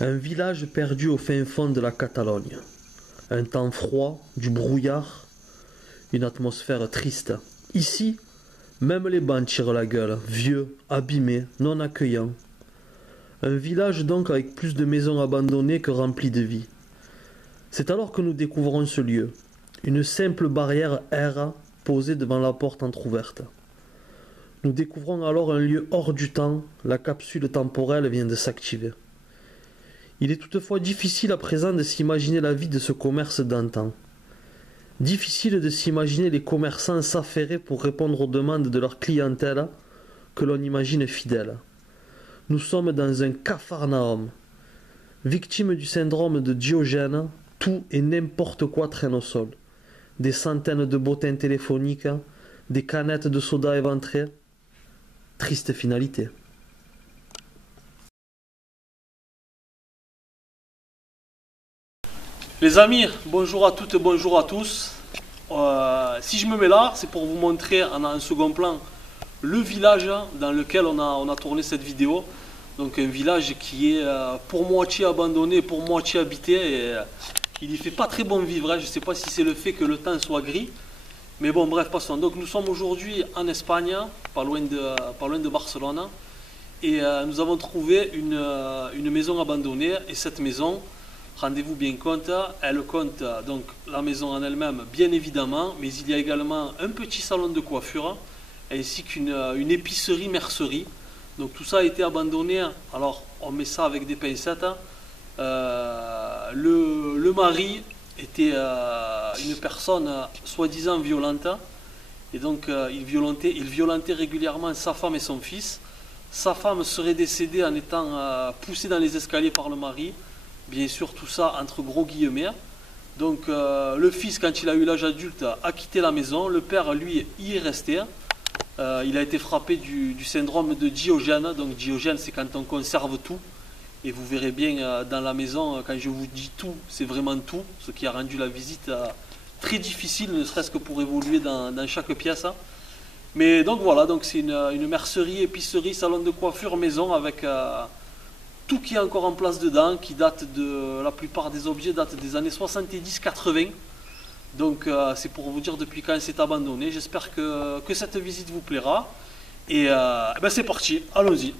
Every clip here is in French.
Un village perdu au fin fond de la Catalogne. Un temps froid, du brouillard, une atmosphère triste. Ici, même les bancs tirent la gueule, vieux, abîmés, non accueillants. Un village donc avec plus de maisons abandonnées que remplies de vie. C'est alors que nous découvrons ce lieu. Une simple barrière air posée devant la porte entr'ouverte. Nous découvrons alors un lieu hors du temps, la capsule temporelle vient de s'activer. Il est toutefois difficile à présent de s'imaginer la vie de ce commerce d'antan. Difficile de s'imaginer les commerçants s'affairer pour répondre aux demandes de leur clientèle que l'on imagine fidèle. Nous sommes dans un capharnaüm. Victime du syndrome de Diogène, tout et n'importe quoi traîne au sol. Des centaines de bottins téléphoniques, des canettes de soda éventrées. Triste finalité. Les amis, bonjour à toutes et bonjour à tous. Si je me mets là, c'est pour vous montrer en un second plan le village dans lequel on a tourné cette vidéo. Donc un village qui est pour moitié abandonné, pour moitié habité. Et, il n'y fait pas très bon vivre. Je ne sais pas si c'est le fait que le temps soit gris. Mais bon, bref, passons. Donc nous sommes aujourd'hui en Espagne, pas loin de Barcelone. Et nous avons trouvé une maison abandonnée. Et cette maison, rendez-vous bien compte, elle compte donc la maison en elle-même, bien évidemment, mais il y a également un petit salon de coiffure, ainsi qu'une épicerie-mercerie. Donc tout ça a été abandonné. Alors on met ça avec des pincettes. Le mari était une personne soi-disant violente, et donc il violentait régulièrement sa femme et son fils. Sa femme serait décédée en étant poussée dans les escaliers par le mari. Bien sûr, tout ça entre gros guillemets. Donc le fils, quand il a eu l'âge adulte, a quitté la maison. Le père, lui, y est resté. Il a été frappé du syndrome de Diogène. Donc Diogène, c'est quand on conserve tout. Et vous verrez bien dans la maison, quand je vous dis tout, c'est vraiment tout. Ce qui a rendu la visite très difficile, ne serait-ce que pour évoluer dans chaque pièce. Mais donc voilà, donc c'est une mercerie, épicerie, salon de coiffure, maison avec tout qui est encore en place dedans, qui date la plupart des objets datent des années 70-80. Donc c'est pour vous dire depuis quand c'est abandonné. J'espère que cette visite vous plaira. Et ben c'est parti, allons-y.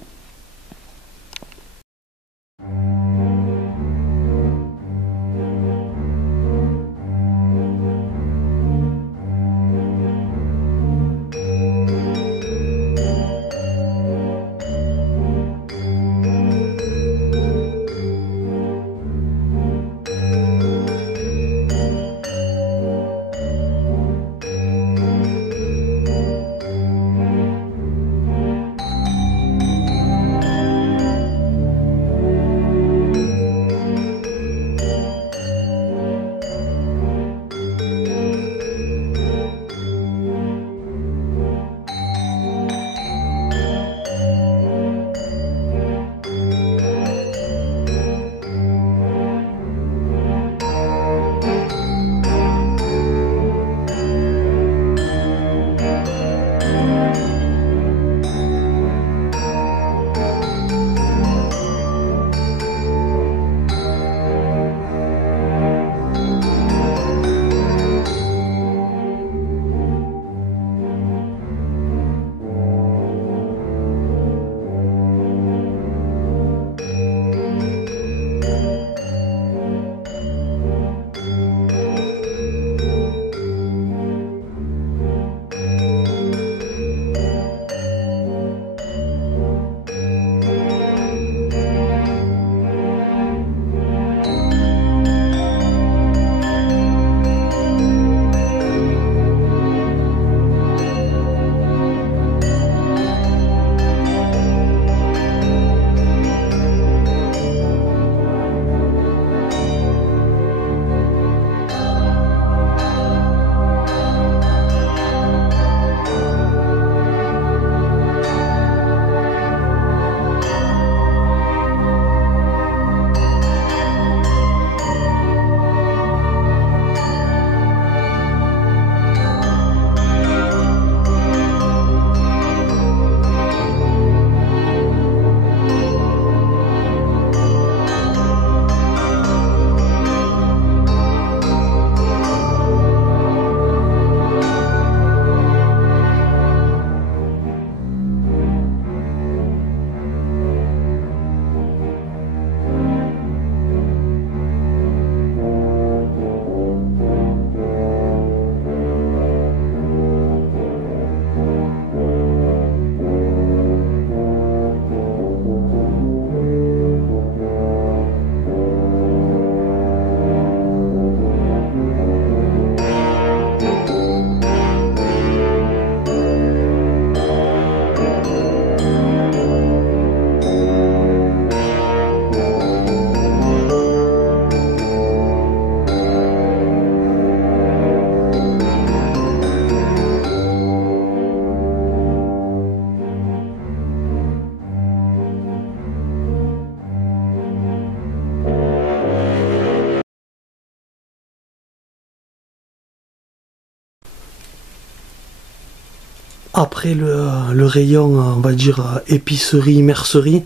Après le rayon, on va dire épicerie, mercerie,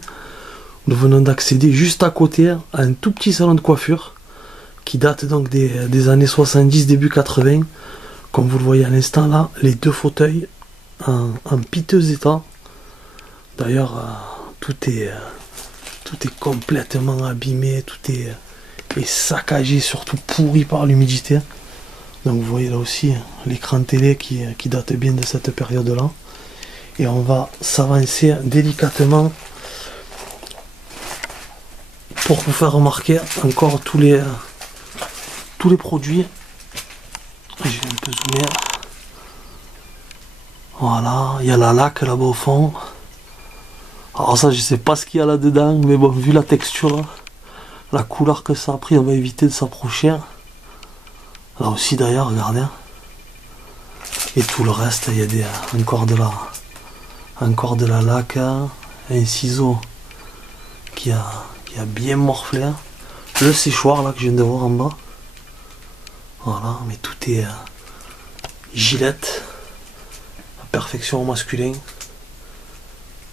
nous venons d'accéder juste à côté à un tout petit salon de coiffure qui date donc des années 70, début 80. Comme vous le voyez à l'instant là, les deux fauteuils en piteux état. D'ailleurs, tout est complètement abîmé, tout est saccagé, surtout pourri par l'humidité. Donc vous voyez là aussi l'écran télé qui date bien de cette période-là. Et on va s'avancer délicatement pour vous faire remarquer encore tous les produits. Je vais un peu zoomer. Voilà, il y a la laque là-bas au fond. Alors ça, je sais pas ce qu'il y a là-dedans, mais bon, vu la texture, la couleur que ça a pris, on va éviter de s'approcher. Là aussi d'ailleurs, regardez. Et tout le reste, il y a encore de la laque, un ciseau qui a bien morflé. Le séchoir là que je viens de voir en bas. Voilà, mais tout est gilette, à perfection au masculin.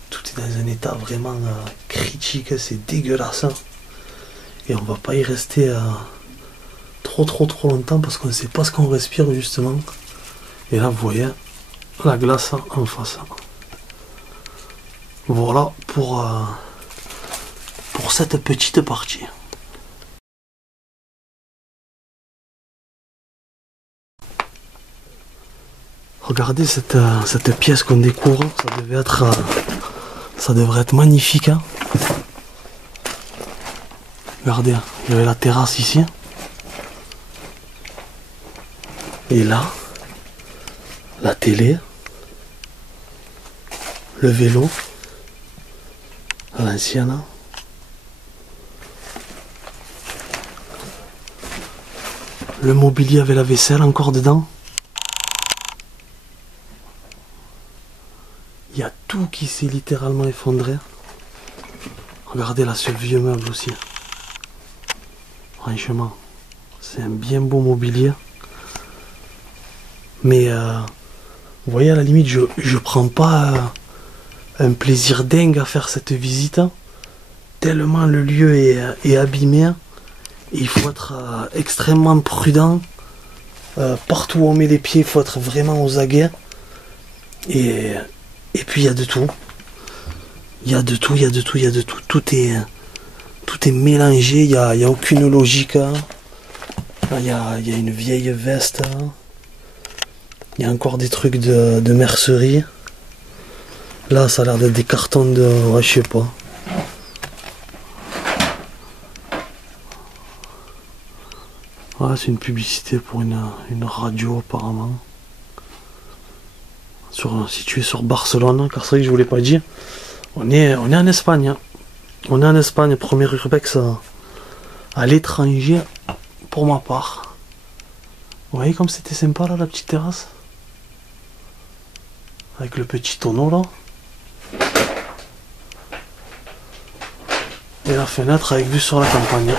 Tout est dans un état vraiment critique, c'est dégueulasse. Et on va pas y rester trop longtemps parce qu'on ne sait pas ce qu'on respire justement. Et là vous voyez la glace en face. Voilà pour cette petite partie. Regardez cette pièce qu'on découvre, ça devrait être magnifique. Hein. Regardez, il y avait la terrasse ici. Et là, la télé, le vélo, à l'ancienne. Le mobilier avec la vaisselle encore dedans. Il y a tout qui s'est littéralement effondré. Regardez là ce vieux meuble aussi. Franchement, c'est un bien beau mobilier. Mais vous voyez, à la limite, je prends pas un plaisir dingue à faire cette visite. Tellement le lieu est abîmé. Et il faut être extrêmement prudent. Partout où on met les pieds, il faut être vraiment aux aguets. Et puis il y a de tout. Il y a de tout. Tout est mélangé, il n'y a aucune logique. Il y a une vieille veste. Il y a encore des trucs de mercerie. Là, ça a l'air d'être des cartons de... Ouais, je sais pas. Ouais, c'est une publicité pour une radio apparemment. Située sur Barcelone, car c'est vrai que je vous l'ai pas dit. On est en Espagne. On est en Espagne, premier urbex à l'étranger pour ma part. Vous voyez comme c'était sympa là, la petite terrasse? Avec le petit tonneau là. Et la fenêtre avec vue sur la campagne.